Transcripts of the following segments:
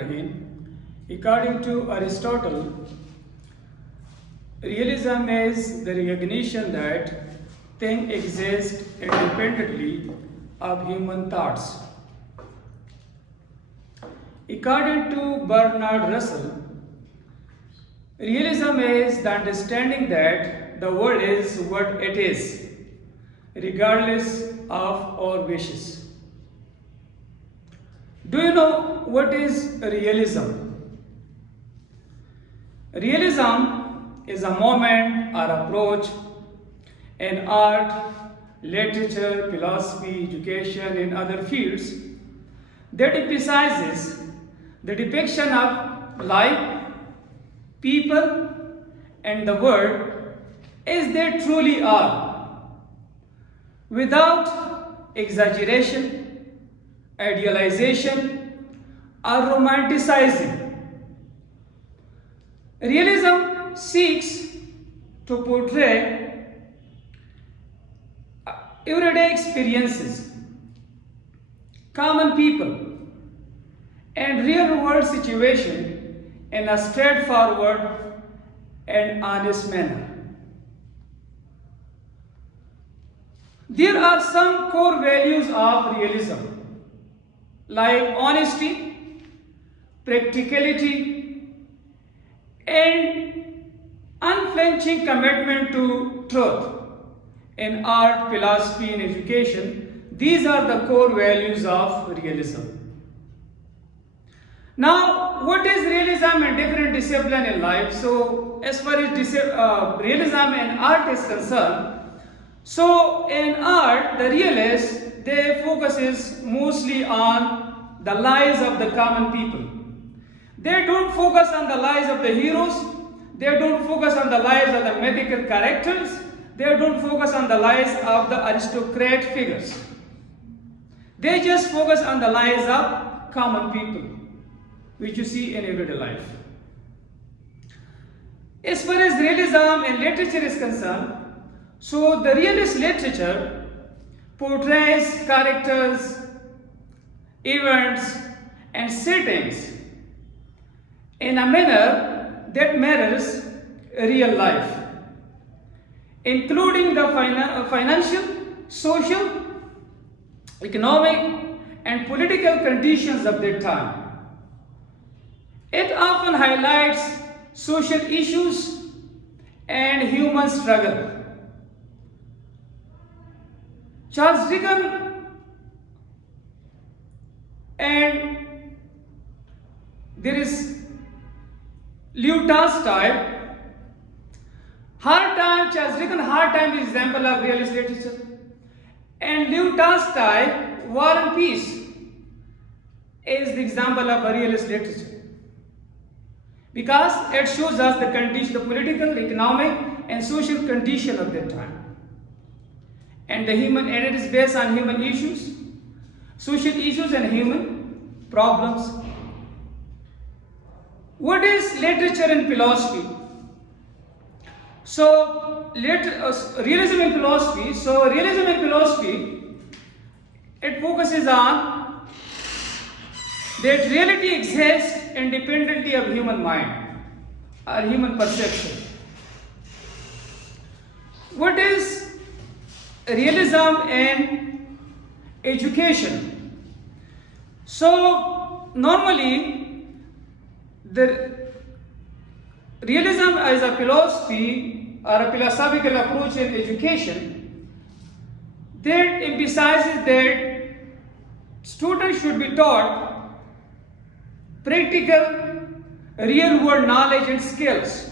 According to Aristotle, realism is the recognition that things exist independently of human thoughts. According to Bertrand Russell, realism is the understanding that the world is what it is, regardless of our wishes. Do you know what is realism? Realism is a moment or approach in art, literature, philosophy, education, and other fields that emphasizes the depiction of life, people, and the world as they truly are, without exaggeration, idealization, or romanticizing. Realism seeks to portray everyday experiences, common people, and real-world situations in a straightforward and honest manner. There are some core values of realism, like honesty, practicality, and unflinching commitment to truth. In art, philosophy, and education, these are the core values of realism. Now, what is realism and different discipline in life? So, as far as realism and art is concerned, so in art, the realists, they focuses mostly on the lives of the common people. They don't focus on the lives of the heroes. They don't focus on the lives of the mythical characters. They don't focus on the lives of the aristocrat figures. They just focus on the lives of common people, which you see in everyday life. As far as realism and literature is concerned, so the realist literature portrays characters, events, and settings in a manner that mirrors real life, including the financial, social, economic, and political conditions of that time. It often highlights social issues and human struggle. Charles Dickens and there is Leo Tolstoy. Charles Dickens' Hard Time is example of realist literature. And Leo Tolstoy, War and Peace, is the example of a realist literature. Because it shows us the condition, the political, economic, and social condition of that time. And it is based on human issues, social issues, and human problems. What is literature and philosophy? So, realism and philosophy. So, realism and philosophy, it focuses on that reality exists independently of human mind or human perception. What is realism and education? So, normally, the realism as a philosophy or a philosophical approach in education that emphasizes that students should be taught practical, real-world knowledge and skills.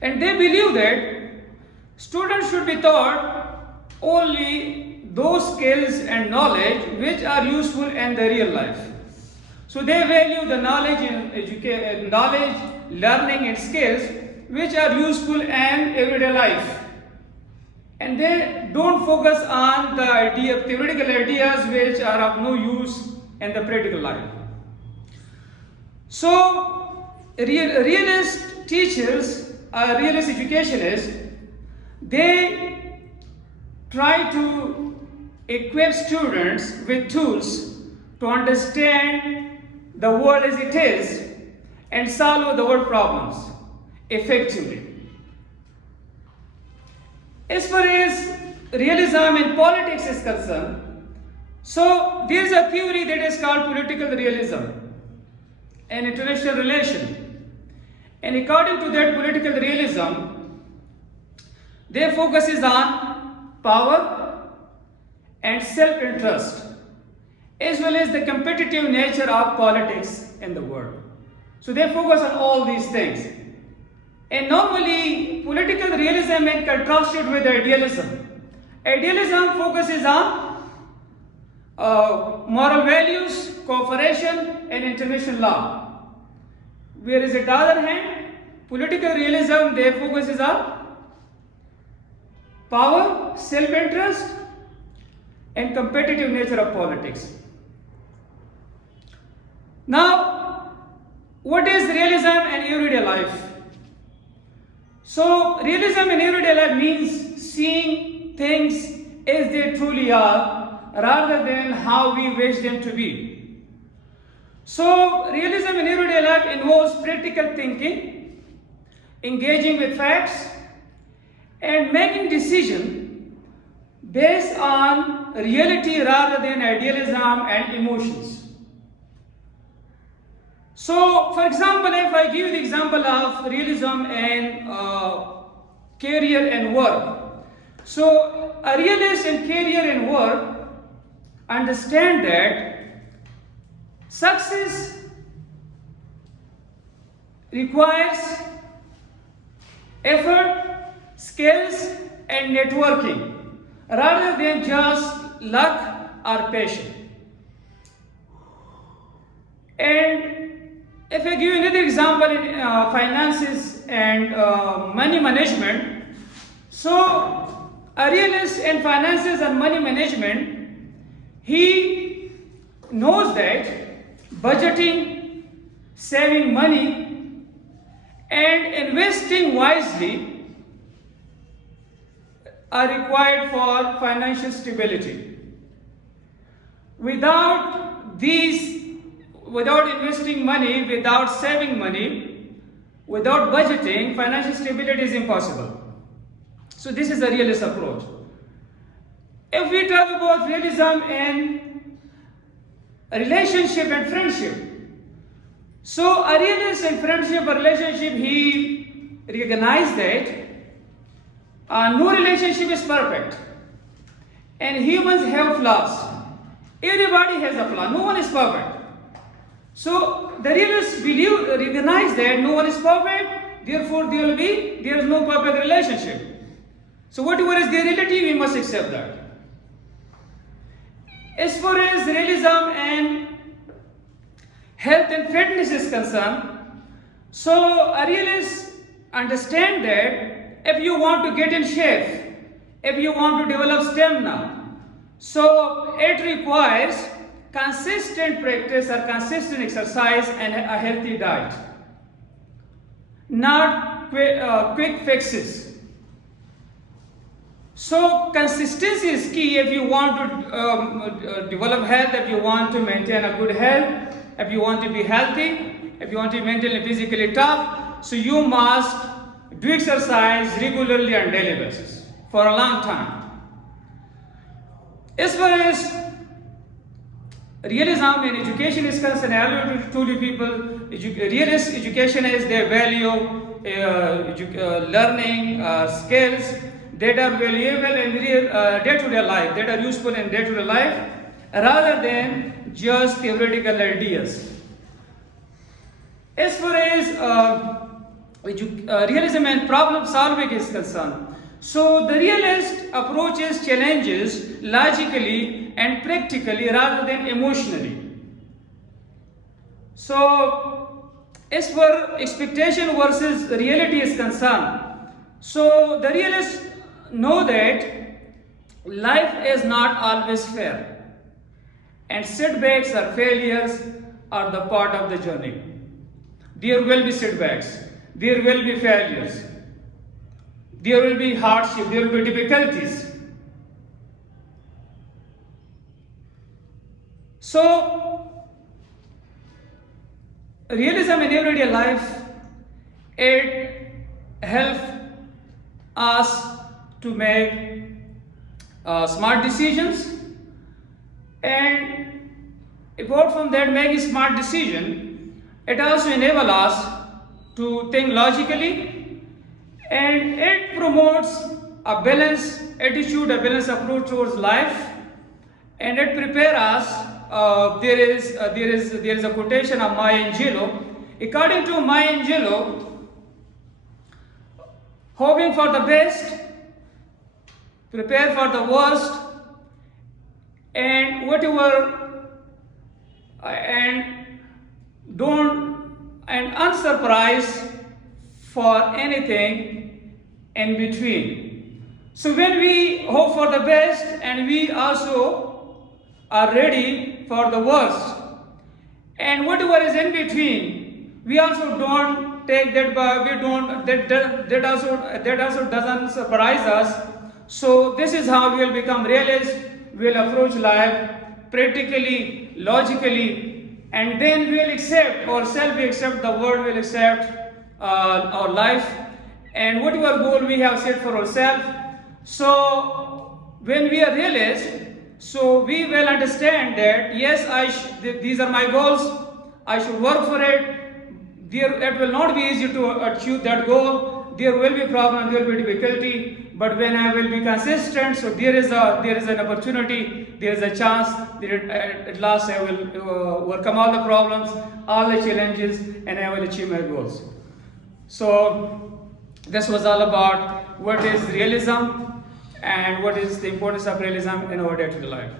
And they believe that students should be taught only those skills and knowledge which are useful in the real life. So they value the knowledge, learning, and skills which are useful in everyday life. And they don't focus on the theoretical ideas which are of no use in the practical life. So realist teachers, realist educationists, they try to equip students with tools to understand the world as it is and solve the world problems effectively. As far as realism in politics is concerned, so there is a theory that is called political realism and international relation. And according to that political realism, their focus is on power and self-interest, as well as the competitive nature of politics in the world. So they focus on all these things. And normally, political realism is contrasted with idealism. Idealism focuses on moral values, cooperation, and international law. Whereas on the other hand, political realism, their focus is on power, self-interest, and competitive nature of politics. Now, what is realism in everyday life? So, realism in everyday life means seeing things as they truly are rather than how we wish them to be. So, realism in everyday life involves practical thinking, engaging with facts, and making decisions based on reality rather than idealism and emotions. So, for example, if I give you the example of realism in career and work. So, a realist in career and work understand that success requires effort, skills, and networking rather than just luck or passion. And if I give you another example in finances and money management, so a realist in finances and money management, he knows that budgeting, saving money, and investing wisely are required for financial stability. Without investing money, without saving money, without budgeting, financial stability is impossible. So this is a realist approach. If we talk about realism in relationship and friendship, so a realist in friendship or relationship, he recognized that no relationship is perfect and humans have flaws. Everybody has a flaw, no one is perfect. So the realists recognize that no one is perfect, therefore there is no perfect relationship. So whatever is the reality, we must accept that. As far as realism and health and fitness is concerned, so a realist understand that if you want to get in shape, if you want to develop stamina, so it requires consistent practice or consistent exercise and a healthy diet, not quick fixes. So consistency is key if you want to develop health, if you want to maintain a good health, if you want to be healthy, if you want to be mentally physically tough, so you must do exercise regularly on daily basis for a long time. As far as realism in education is concerned, I already told you people, realist education is their value, learning skills that are valuable in real day-to-day life, that are useful in day-to-day life, rather than just theoretical ideas. As far as realism and problem solving is concerned, so the realist approaches challenges logically and practically rather than emotionally. So as for expectation versus reality is concerned, so the realists know that life is not always fair and setbacks or failures are the part of the journey. There will be setbacks, there will be failures, there will be hardship, there will be difficulties. So, realism in everyday life, it helps us to make smart decisions, and apart from that making smart decision, it also enables us to think logically, and it promotes a balanced attitude, a balanced approach towards life, and it prepares us. There is a quotation of Angelou. According to Angelou, hoping for the best, prepare for the worst, and unsurprised for anything in between. So when we hope for the best and we also are ready for the worst, and whatever is in between, we also don't take that, that also doesn't surprise us. So this is how we will become realist. We will approach life practically, logically, and then we will accept ourselves, we accept the world, we will accept our life, and whatever goal we have set for ourselves. So when we are realist, so we will understand that yes, these are my goals, I should work for it. It will not be easy to achieve that goal. There will be problem, there will be difficulty, but when I will be consistent, so there is an opportunity, there is a chance that at last I will overcome all the problems, all the challenges, and I will achieve my goals. So this was all about what is realism and what is the importance of realism in our day-to-day life.